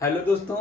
Hello दोस्तों,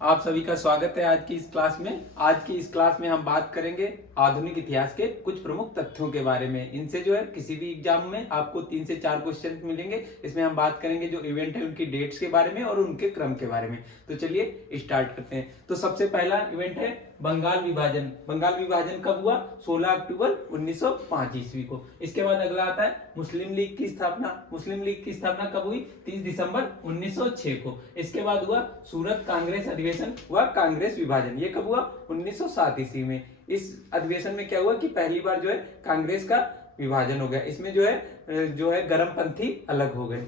आप सभी का स्वागत है आज की इस क्लास में। आज की इस क्लास में हम बात करेंगे आधुनिक इतिहास के कुछ प्रमुख तथ्यों के बारे में। इनसे जो है किसी भी एग्जाम में आपको 3 से 4 क्वेश्चन मिलेंगे। इसमें हम बात करेंगे जो इवेंट है उनकी डेट्स के बारे में और उनके क्रम के बारे में। तो चलिए स्टार्ट करते हैं। तो सबसे पहला इवेंट है बंगाल विभाजन। बंगाल विभाजन कब हुआ? 16 अक्टूबर 1905 ईस्वी को। इसके बाद अगला आता है मुस्लिम लीग की स्थापना। मुस्लिम लीग की स्थापना कब हुई? 30 दिसंबर 1906 को। इसके बाद हुआ सूरत कांग्रेस अधिवेशन व कांग्रेस विभाजन। ये कब हुआ? 1907 ईस्वी में। इस अधिवेशन में क्या हुआ कि पहली बार जो है कांग्रेस का विभाजन हो गया। इसमें जो है गरमपंथी अलग हो गए।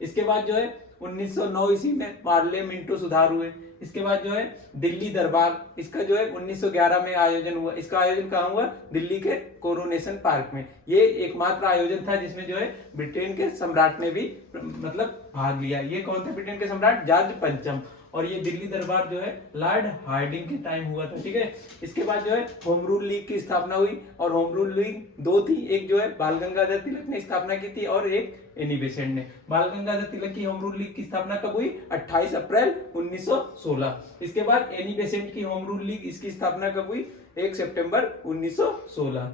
इसके बाद जो है 1909 ईस्वी में पार्लियामेंटो सुधार हुए। इसके बाद जो है दिल्ली दरबार, इसका जो है 1911 में आयोजन हुआ। इसका आयोजन कहाँ हुआ? दिल्ली के कोरोनेशन पार्क में। ये एकमात्र आयोजन था जिसमें जो है ब्रिटेन के सम्राट ने भी मतलब भाग लिया। ये कौन थे ब्रिटेन के सम्राट? जॉर्ज पंचम। और ये दिल्ली दरबार जो है लॉर्ड हार्डिंग के टाइम हुआ था। ठीक है। इसके बाद जो है होम रूल लीग की स्थापना हुई और होम रूल लीग दो थी। एक जो है बाल गंगाधर तिलक ने स्थापना की थी और एक एनी बेसेंट ने। बाल गंगाधर तिलक की होम रूल लीग की स्थापना कब हुई? 28 अप्रैल 1916। इसके बाद एनी बेसेंट की होम रूल लीग इसकी स्थापना कब हुई? 1 सितंबर 1916।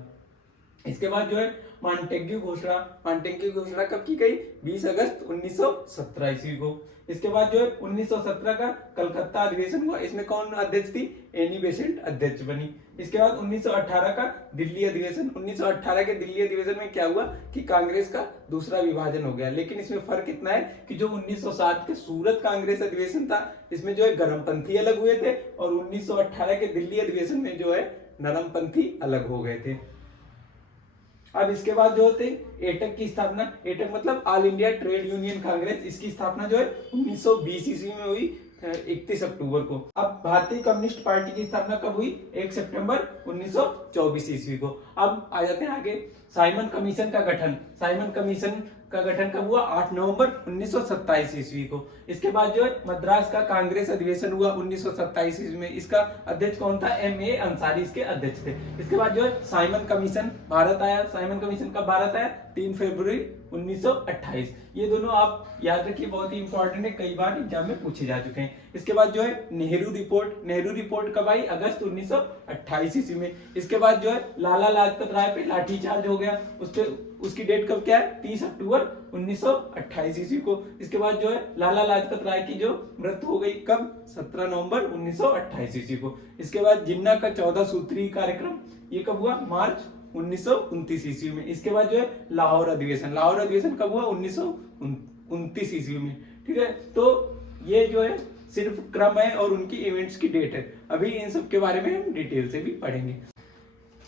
इसके बाद जो है मॉन्टेग्यू घोषणा। मॉन्टेग्यू घोषणा कब की गई? 20 अगस्त 1917 ईस्वी को। इसके बाद जो है 1917 का कलकत्ता अधिवेशन हुआ। इसमें कौन अध्यक्ष थी? एनी बेसेंट अध्यक्ष बनी। इसके बाद 1918 का दिल्ली अधिवेशन। 1918 के दिल्ली अधिवेशन में क्या हुआ कि कांग्रेस का दूसरा विभाजन हो गया। लेकिन इसमें फर्क इतना है कि जो 1907 के सूरत कांग्रेस अधिवेशन था इसमें जो है गरमपंथी अलग हुए थे और 1918 के दिल्ली अधिवेशन में जो है नरमपंथी अलग हो गए थे। अब इसके बाद जो होते एटक की स्थापना। एटक मतलब all India trade union Congress. इसकी स्थापना जो है 1920 ईस्वी में हुई 31 अक्टूबर को। अब भारतीय कम्युनिस्ट पार्टी की स्थापना कब हुई? 1 सितंबर 1924 ईस्वी को। अब आ जाते हैं आगे साइमन कमीशन का गठन। साइमन कमीशन का गठन कब हुआ? 8 नवंबर 1927 ईस्वी को। इसके बाद जो है मद्रास का कांग्रेस अधिवेशन हुआ 1927 ईस्वी में। इसका अध्यक्ष कौन था? M.A. अंसारी इसके अध्यक्ष थे। इसके बाद जो है साइमन कमीशन भारत आया। साइमन कमीशन कब भारत आया? 3 फरवरी 1928। ये दोनों आप याद रखिए, बहुत ही इंपॉर्टेंट है, कई बार एग्जाम में पूछे जा चुके हैं। इसके बाद जो है नेहरू रिपोर्ट। नेहरू रिपोर्ट कब आई? अगस्त 1928 ईस्वी में। इसके बाद जो है लाला लाजपत राय पे लाठीचार्ज हो गया। उसकी डेट कब क्या है? 30 अक्टूबर 1928 ईस्वी को। इसके बाद जो है लाला लाजपत राय की जो मृत्यु हो गई कब? 17 नवंबर 1928 ईस्वी को। इसके बाद जिन्ना का 14 सूत्री कार्यक्रम ये कब हुआ? मार्च 1929 ईस्वी में। इसके बाद जो है लाहौर अधिवेशन। लाहौर अधिवेशन कब हुआ? 1929 ईस्वी में। ठीक है। तो ये जो है सिर्फ क्रम है और उनकी इवेंट्स की डेट है। अभी इन सब के बारे में हम डिटेल से भी पढ़ेंगे।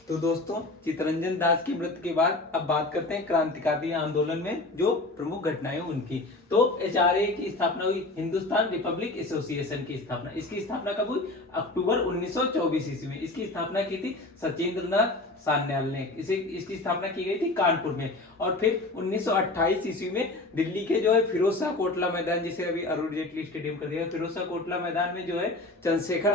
तो दोस्तों, चित्तरंजन दास की मृत्यु के बाद अब बात करते हैं क्रांतिकारी आंदोलन में जो प्रमुख घटनाएं उनकी। तो HRA की स्थापना हुई, हिंदुस्तान रिपब्लिक एसोसिएशन की स्थापना। इसकी स्थापना कब हुई? अक्टूबर 1924 ईस्वी में। इसकी स्थापना की थी सचिंद्र नाथ सान्याल ने। इसकी स्थापना की गई थी कानपुर में। और फिर 1928 ईस्वी में दिल्ली के जो है फिरोज शाह कोटला मैदान, जिसे अभी अरुण जेटली स्टेडियम कर दिया, फिरोज शाह कोटला मैदान में जो है चंद्रशेखर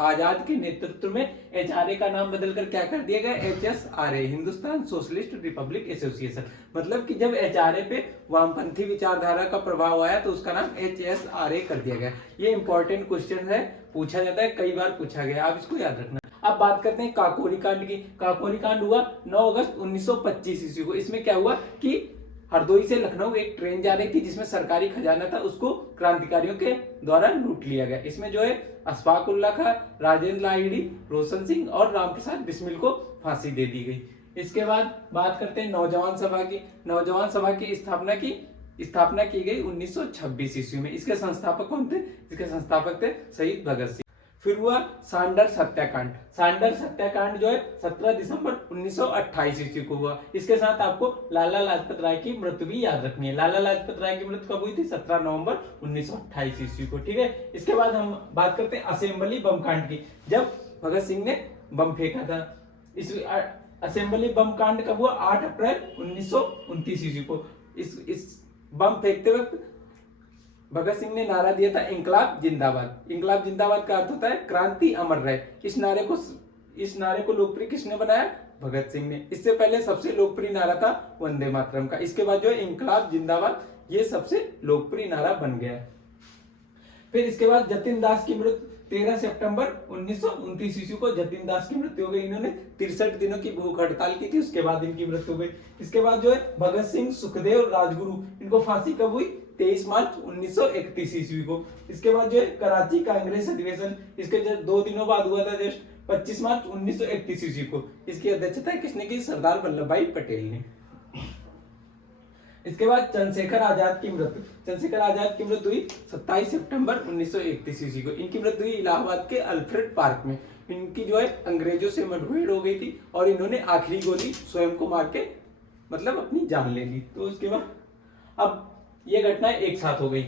आजाद के नेतृत्व में HRA का नाम बदलकर क्या कर दिया गया? HSRA, Hindustan socialist Republic association. मतलब कि जब HRA पे वामपंथी विचारधारा का प्रभाव आया तो उसका नाम HSRA कर दिया गया। ये इंपॉर्टेंट क्वेश्चन है, पूछा जाता है, कई बार पूछा गया, आप इसको याद रखना। अब बात करते हैं काकोरी कांड की। काकोरी कांड हुआ 9 अगस्त 1925 ईस्वी को। इसमें क्या हुआ कि हरदोई से लखनऊ एक ट्रेन जा रही थी जिसमें सरकारी खजाना था, उसको क्रांतिकारियों के द्वारा लूट लिया गया। इसमें जो है अशफाक उल्लाह खां, राजेंद्र लाहिड़ी, रोशन सिंह और रामप्रसाद बिस्मिल को फांसी दे दी गई। इसके बाद बात करते हैं नौजवान सभा की। नौजवान सभा की स्थापना की गई 1926 ईस्वी में। इसके संस्थापक कौन थे? इसके संस्थापक थे शहीद भगत सिंह। फिर हुआ सांडर्स हत्याकांड। सांडर्स हत्याकांड जो है 17 दिसंबर 1928 ईस्वी को हुआ। इसके साथ आपको लाला लाजपत राय की मृत्यु भी याद रखनी है। लाला लाजपत राय की मृत्यु कब हुई थी? 17 नवंबर 1928 ईस्वी को। ठीक है। इसके बाद हम बात करते हैं असेंबली बम कांड की, जब भगत सिंह ने बम फेंका था। इस असेंबली बम कांड कब हुआ? 8 अप्रैल 1929 ईस्वी को। इस बम फेंकते वक्त भगत सिंह ने नारा दिया था इंकलाब जिंदाबाद। इंकलाब जिंदाबाद का अर्थ होता है क्रांति अमर रहे। इस नारे को लोकप्रिय किसने बनाया? भगत सिंह ने। इससे पहले सबसे लोकप्रिय नारा था वंदे मातरम का। इसके बाद जो है इंकलाब जिंदाबाद ये सबसे लोकप्रिय नारा बन गया। फिर इसके बाद जतिन दास की मृत्यु 13 सितंबर 1929 ईस्वी को जतिन दास की मृत्यु हो गई। इन्होंने 63 दिनों की भूख हड़ताल की थी, उसके बाद इनकी मृत्यु हो गई। इसके बाद जो है भगत सिंह, सुखदेव, राजगुरु, इनको फांसी कब हुई? 23 मार्च 1931 ईस्वी को। इसके बाद जो है कराची कांग्रेस अधिवेशन, इसके 2 दिनों बाद हुआ था, जस्ट 25 मार्च 1931 ईस्वी को। इसकी अध्यक्षता किसने की? सरदार वल्लभ भाई पटेल ने। इसके बाद चंद्रशेखर आजाद की मृत्यु, चंद्रशेखर आजाद की मृत्यु हुई 27 सितंबर 1931 ईस्वी को। इनकी मृत्यु हुई इलाहाबाद के अल्फ्रेड पार्क में। इनकी जो है अंग्रेजों से मुठभेड़ हो गई थी और इन्होंने आखिरी गोली स्वयं को मार के मतलब अपनी जान ले ली। तो उसके बाद अब ये घटनाएं एक साथ हो गई।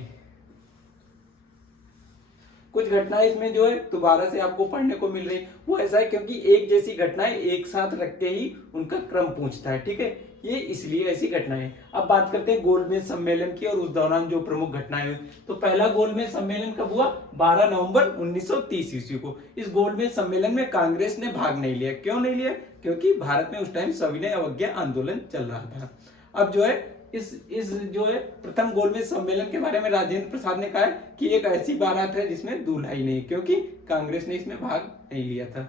कुछ घटनाएं इसमें जो है दोबारा से आपको पढ़ने को मिल रही, वो ऐसा है क्योंकि एक जैसी घटनाएं एक साथ रख के ही उनका क्रम पूछता है, ठीक है, ये इसलिए ऐसी घटनाएं। अब बात करते हैं गोलमेज सम्मेलन की और उस दौरान जो प्रमुख घटनाएं हुई। तो पहला गोलमेज सम्मेलन कब हुआ? 12 नवंबर 1930 ईस्वी को। इस गोलमेज सम्मेलन में कांग्रेस ने भाग नहीं लिया। क्यों नहीं लिया? क्योंकि भारत में उस टाइम सविनय अवज्ञा आंदोलन चल रहा था। अब जो है इस जो है प्रथम गोलमेज सम्मेलन के बारे में राजेंद्र प्रसाद ने कहा है कि एक ऐसी बारात है जिसमें दूल्हा ही नहीं, क्योंकि कांग्रेस ने इसमें भाग नहीं लिया था।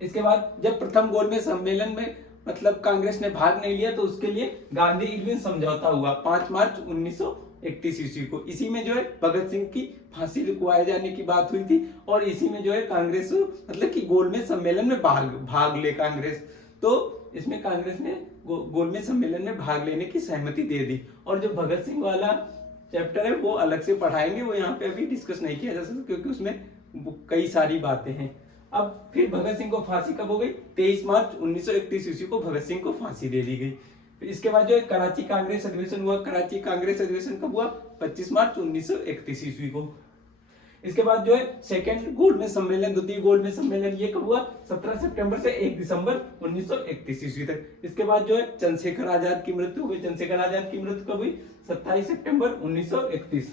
इसके बाद जब प्रथम गोलमेज सम्मेलन में मतलब कांग्रेस ने भाग नहीं लिया तो उसके लिए गांधी इरविन समझौता हुआ 5 मार्च 1931 ईस्वी को। इसी में जो है भगत सिंह की फांसी रुकवाए जाने की बात हुई थी और इसी में जो है कांग्रेस मतलब कि गोलमेज सम्मेलन में भाग ले कांग्रेस। तो इसमें कांग्रेस ने गोलमेज सम्मेलन में भाग लेने की सहमति दे दी। और जो भगत सिंह वाला चैप्टर है वो अलग से पढ़ाएंगे, वो यहाँ पे अभी डिस्कस नहीं किया जा सकता क्योंकि उसमें कई सारी बातें हैं। अब फिर भगत सिंह को फांसी कब हो गई? 23 मार्च 1931 ईस्वी को भगत सिंह को फांसी दे दी गई। फिर इसके बाद जो है कराची कांग्रेस अधिवेशन हुआ। कराची कांग्रेस अधिवेशन कब हुआ? 25 मार्च 1931 ईस्वी को। इसके बाद जो है सेकेंड गोलमेज सम्मेलन, द्वितीय गोलमेज सम्मेलन, ये कब हुआ? 17 सितंबर से 1 दिसंबर 1931 ईस्वी तक। इसके बाद जो है चंद्रशेखर आजाद की मृत्यु हो गई। चंद्रशेखर आजाद की मृत्यु कब हुई? 27 सितंबर 1931।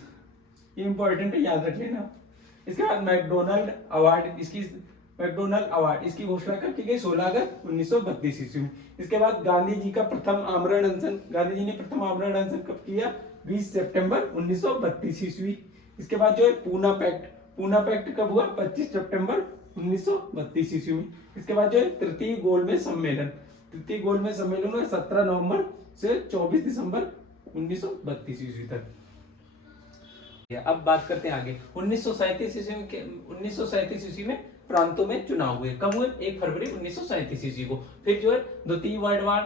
ये इंपॉर्टेंट है, याद रख लेना। इसके बाद मैकडोनल्ड अवार्ड, इसकी घोषणा कब की गई? 16 अगस्त 1932 ईस्वी में। इसके बाद गांधी जी का प्रथम आमरण अनशन, गांधी जी ने प्रथम आमरण अनशन कब किया? 20 सितंबर 1932 ईस्वी। इसके बाद जो है पूना पैक्ट कब हुआ? 25 सितंबर 1932 ईस्वी में। इसके बाद जो है तृतीय गोलमेज सम्मेलन हुआ 17 नवंबर से 24 दिसंबर 1932 ईस्वी तक। अब बात करते हैं आगे। 1937 ईस्वी में प्रांतों में चुनाव हुए। कब हुए? 1 फरवरी 1937 ईस्वी को। फिर जो है द्वितीय वर्ल्ड वार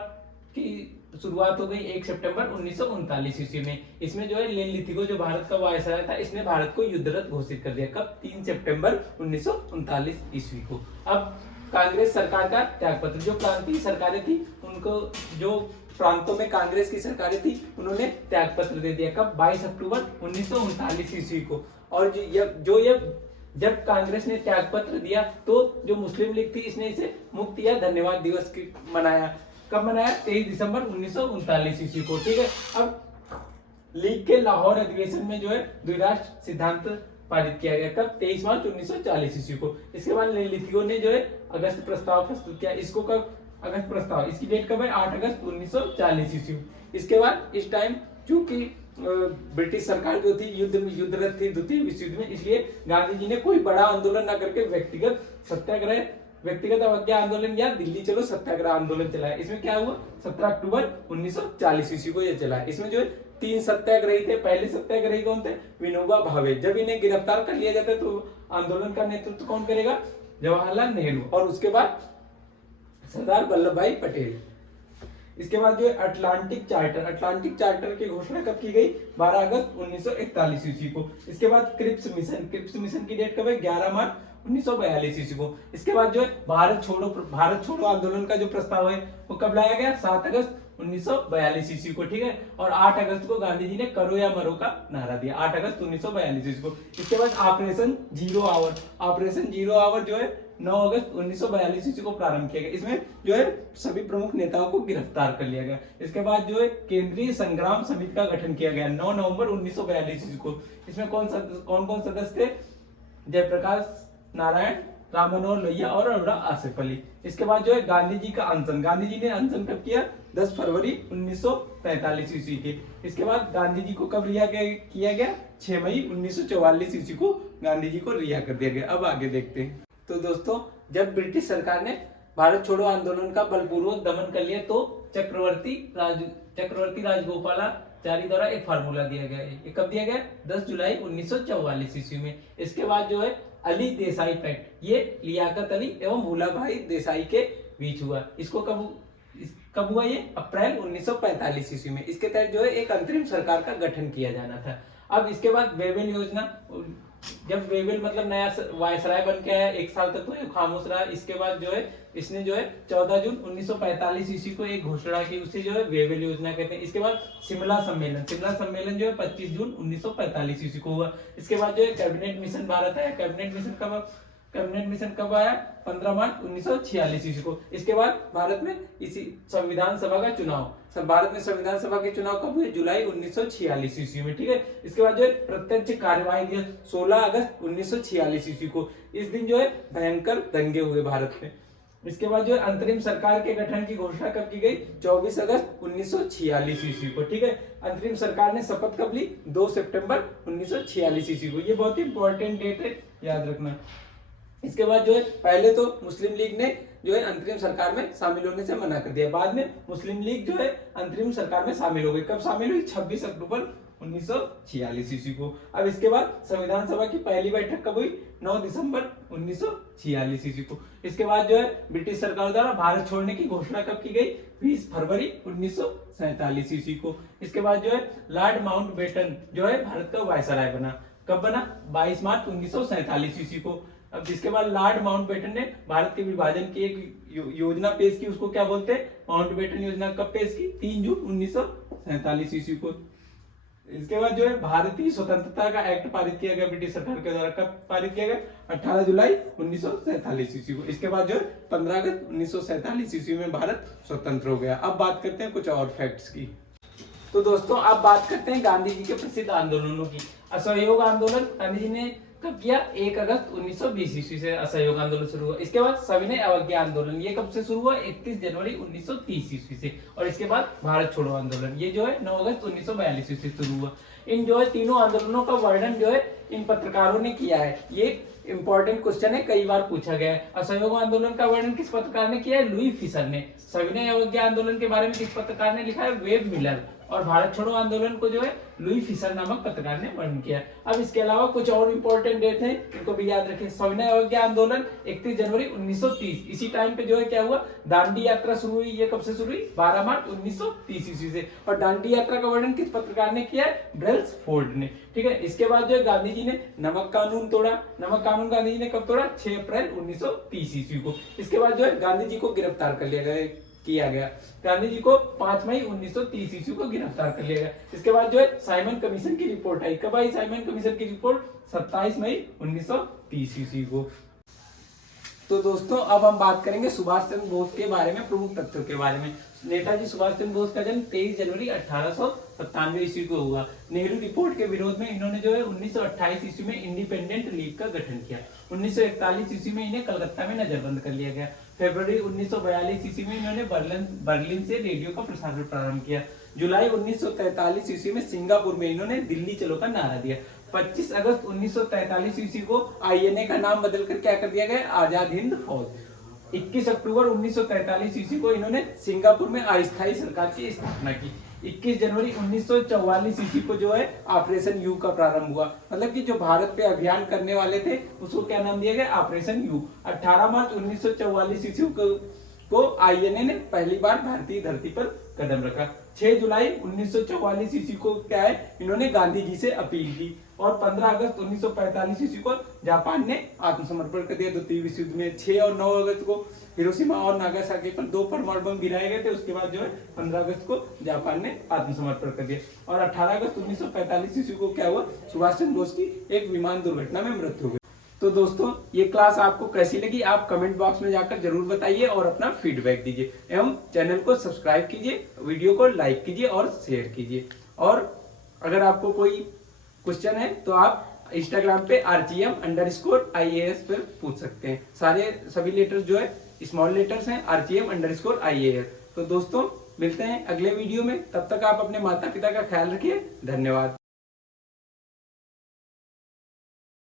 की शुरुआत हो गई 1 सितंबर 1939 ईस्वी में। इसमें जो है लेन लिथिगो जो भारत का वायसराय था, इसने भारत को युद्धरत घोषित कर दिया। कब? 3 सितंबर 1939 ईस्वी को। अब कांग्रेस सरकार का त्यागपत्र, जो प्रांतीय सरकारें थी उनको, जो प्रांतों में कांग्रेस की सरकारें थी उन्होंने त्यागपत्र दे दिया। कब? 22 अक्टूबर 1939 ईस्वी को। और जब कांग्रेस ने त्यागपत्र दिया तो जो मुस्लिम लीग थी इसने इसे मुक्ति या धन्यवाद दिवस की मनाया। कब मनाया? 23 दिसंबर 1939 ईस्वी को, ठीक है। अब लीग के लाहौर अधिवेशन में जो है द्विराष्ट्र सिद्धांत पारित किया गया। कब? 23 मार्च 1940 ईस्वी को। इसके बाद लिथिगो ने जो है अगस्त प्रस्ताव प्रस्तुत किया। इसको कब? अगस्त प्रस्ताव, इसकी डेट कब है? 8 अगस्त 1940 ईस्वी। इसके बाद इस टाइम चूंकि ब्रिटिश सरकार जो थी युद्धरत थी द्वितीय विश्व युद्ध में, इसलिए गांधी जी ने कोई बड़ा आंदोलन न करके व्यक्तिगत अवज्ञा आंदोलन या दिल्ली चलो सत्याग्रह आंदोलन चलाया। इसमें क्या हुआ? 17 अक्टूबर 1940 ईस्वी को यह चला। इसमें जो है 3 सत्याग्रही थे। पहले सत्याग्रही कौन थे? विनोबा भावे। जब इन्हें गिरफ्तार कर लिया जाता तो आंदोलन का नेतृत्व कौन करेगा? जवाहरलाल नेहरू। और उसके बाद सरदार वल्लभ भाई पटेल। इसके बाद जो है अटलांटिक चार्टर की घोषणा कब की गई? 12 अगस्त 1941 ईस्वी को। इसके बाद क्रिप्स मिशन की डेट कब है? 11 मार्च 1942 ईस्वी को। इसके बाद जो है भारत छोड़ो आंदोलन का जो प्रस्ताव है वो कब लाया गया? 7 अगस्त 1942 ईस्वी को, ठीक है। और 8 अगस्त को गांधी जी ने करो या मरो का नारा दिया, 8 अगस्त 1942 ईस्वी को। इसके बाद ऑपरेशन जीरो आवर जो है 9 अगस्त 1942 ईस्वी को प्रारंभ किया गया। इसमें जो है सभी प्रमुख नेताओं को गिरफ्तार कर लिया गया। इसके बाद जो है केंद्रीय संग्राम समिति का गठन किया गया 9 नवंबर 1942 ईस्वी को। इसमें कौन कौन सदस्य थे? जयप्रकाश नारायण राम मनोहर लोहिया और अरोड़ा आसिफ अली। इसके बाद जो है गांधी जी का अनशन, गांधी जी ने अनशन कब किया? 10 फरवरी 1945 ईस्वी के। इसके बाद गांधी जी को कब रिहा किया गया? 6 मई 1944 ईस्वी को गांधी जी को रिहा कर दिया गया। अब आगे देखते हैं। तो दोस्तों, जब ब्रिटिश सरकार ने भारत छोड़ो आंदोलन का बलपूर्वक दमन कर लिया तो चक्रवर्ती राजगोपालाचारी द्वारा एक फार्मूला दिया गया है। ये कब दिया गया? 10 जुलाई 1944 ईस्वी में। इसके बाद जो है अली देसाई पैक्ट, ये लियाकत अली एवं भूला भाई देसाई के बीच हुआ। इसको कब हुआ? ये अप्रैल 1945 ईस्वी में। इसके तहत जो है एक अंतरिम सरकार का गठन किया जाना था। अब इसके बाद वेवेल योजना, जब वेवेल मतलब नया वायसराय बन के आया, 1 साल तक तो ये खामोश रहा। इसके बाद जो है इसने जो है 14 जून 1945 ईस्वी को एक घोषणा की, उसे जो है वेवेल योजना कहते हैं। इसके बाद शिमला सम्मेलन जो है 25 जून 1945 ईस्वी को हुआ। इसके बाद जो है कैबिनेट मिशन भारत आया। कैबिनेट मिशन कब आया? 15 मार्च 1946 ईस्वी को। इसके बाद भारत में इसी संविधान सभा का चुनाव, भारत में संविधान सभा के चुनाव कब हुए? जुलाई 1946 ईस्वी में, ठीक है। इसके बाद जो है प्रत्यक्ष कार्यवाही दिवस 16 अगस्त 1946 ईस्वी को। इस दिन जो है भयंकर दंगे हुए भारत में। इसके बाद जो है अंतरिम सरकार के गठन की घोषणा कब की गई? 24 अगस्त 1946 ईस्वी को, ठीक है। अंतरिम सरकार ने शपथ कब ली? 2 सितंबर 1946 ईस्वी को। ये बहुत ही इंपॉर्टेंट डेट है, याद रखना। इसके बाद जो है पहले तो मुस्लिम लीग ने जो है अंतरिम सरकार में शामिल होने से मना कर दिया। बाद में मुस्लिम लीग जो है अंतरिम सरकार में शामिल हो गई। कब शामिल हुई? 26 अक्टूबर 1946 ईस्वी को। अब इसके बाद संविधान सभा की पहली बैठक कब हुई? 9 दिसंबर 1946 ईस्वी को। इसके बाद जो है ब्रिटिश सरकार द्वारा भारत छोड़ने की घोषणा कब की गई? 20 फरवरी 1947 ईस्वी को। इसके बाद जो है लॉर्ड माउंटबेटन जो है भारत का वायसराय बना। कब बना? 22 मार्च 1947 ईस्वी को। अब जिसके बाद लॉर्ड माउंटबेटन ने भारत के विभाजन की एक योजना पेश की, उसको क्या बोलते हैं? माउंटबेटन योजना। कब पेश की? 3 जून 1947 ईस्वी को। इसके बाद जो है भारतीय स्वतंत्रता का एक्ट पारित किया गया ब्रिटिश सरकार के द्वारा। कब पारित किया गया? 18 जुलाई 1947 ईस्वी को। इसके बाद जो है 15 अगस्त 1947 ईस्वी में भारत स्वतंत्र हो गया। अब बात करते हैं कुछ और फैक्ट्स की। तो दोस्तों, अब बात करते हैं गांधी जी के प्रसिद्ध आंदोलनों की। असहयोग आंदोलन गांधी जी ने कब किया? 1 अगस्त 1920 ईस्वी से असहयोग आंदोलन शुरू हुआ। इसके बाद सविनय अवज्ञा आंदोलन, ये कब से शुरू हुआ? 31 जनवरी 1930 ईस्वी से। और इसके बाद भारत छोड़ो आंदोलन, ये जो है 9 अगस्त 1942 ईस्वी से शुरू हुआ। इन जो है तीनों आंदोलनों का वर्णन जो है इन पत्रकारों ने किया है। ये इंपॉर्टेंट क्वेश्चन है, कई बार पूछा गया है। असहयोग आंदोलन का वर्णन किस पत्रकार ने किया है? लुई फिशर ने। सविनय अवज्ञा आंदोलन के बारे में किस पत्रकार ने लिखा है? Web Miller. और भारत छोड़ो आंदोलन को जो है लुई फिशर नामक पत्रकार ने वर्णन किया। अब इसके अलावा कुछ और इंपॉर्टेंट डेट हैं, इनको भी याद रखें। सविनय अवज्ञा आंदोलन 31 जनवरी 1930, इसी टाइम पे जो है क्या हुआ? दांडी यात्रा शुरू हुई। ये कब से शुरू हुई? 12 मार्च 1930 ईस्वी से। और दांडी यात्रा का वर्णन किस पत्रकार ने किया है? ब्रेल्सफोर्ड ने, ठीक है। इसके बाद जो है गांधी जी ने नमक कानून तोड़ा। नमक कानून गांधी जी ने कब तोड़ा? 6 अप्रैल 1930 ईस्वी को। इसके बाद जो है गांधी जी को गिरफ्तार कर किया गया। गांधी जी को 5 मई 1930 ईस्वी को गिरफ्तार कर लिया गया। इसके बाद जो है साइमन कमीशन की रिपोर्ट आई। कब आई साइमन कमीशन की रिपोर्ट? 27 मई 1930 ईस्वी को। तो दोस्तों, अब हम बात करेंगे सुभाष चंद्र बोस के बारे में, प्रमुख तथ्यों के बारे में। नेताजी सुभाष चंद्र बोस का जन्म 23 जनवरी 1897 ईस्वी को हुआ। नेहरू रिपोर्ट के विरोध में इन्होंने जो है 1928 ईस्वी में इंडिपेंडेंट लीग का गठन किया। 1941 ईस्वी में इन्हें कलकत्ता में नजरबंद कर लिया गया। फरवरी 1942 ईस्वी में इन्होंने बर्लिन से रेडियो का प्रसारण प्रारंभ किया। जुलाई 1943 ईस्वी में सिंगापुर में इन्होंने दिल्ली चलो का नारा दिया। 25 अगस्त 1943 ईस्वी को आईएनए का नाम बदलकर क्या कर दिया गया? आजाद हिंद फौज। 21 अक्टूबर 1943 ईस्वी को इन्होंने सिंगापुर में अस्थायी सरकार की स्थापना की। 21 जनवरी 1944 ईस्वी को जो है ऑपरेशन यू का प्रारंभ हुआ। मतलब कि जो भारत पे अभियान करने वाले थे उसको क्या नाम दिया गया? Operation you. 18 मार्च 1944 ईस्वी को आईएनए ने पहली बार भारतीय धरती पर कदम रखा। 6 जुलाई 1944 ईस्वी को क्या है? इन्होंने गांधी जी से अपील की। और 15 अगस्त 1945 ईस्वी को जापान ने आत्मसमर्पण कर दिया द्वितीय विश्व युद्ध में। 6 और 9 अगस्त को हिरोशिमा और नागासाकी पर 2 परमाणु बम गिराए गए थे। उसके बाद जो है 15 अगस्त को जापान ने आत्मसमर्पण कर दिया। और 18 अगस्त 1945 ईस्वी को क्या हुआ? सुभाष चंद्र बोस की एक विमान दुर्घटना में मृत्यु हो गई। तो दोस्तों, ये क्लास आपको कैसी लगी आप कमेंट बॉक्स में जाकर जरूर बताइए और अपना फीडबैक दीजिए एवं चैनल को सब्सक्राइब कीजिए, वीडियो को लाइक कीजिए और शेयर कीजिए। और अगर आपको कोई क्वेश्चन है तो आप इंस्टाग्राम पे RGM_IAS पर पूछ सकते हैं। सभी लेटर्स जो है स्मॉल लेटर्स हैं, RGM_IAS। तो दोस्तों मिलते हैं अगले वीडियो में, तब तक आप अपने माता पिता का ख्याल रखिए। धन्यवाद।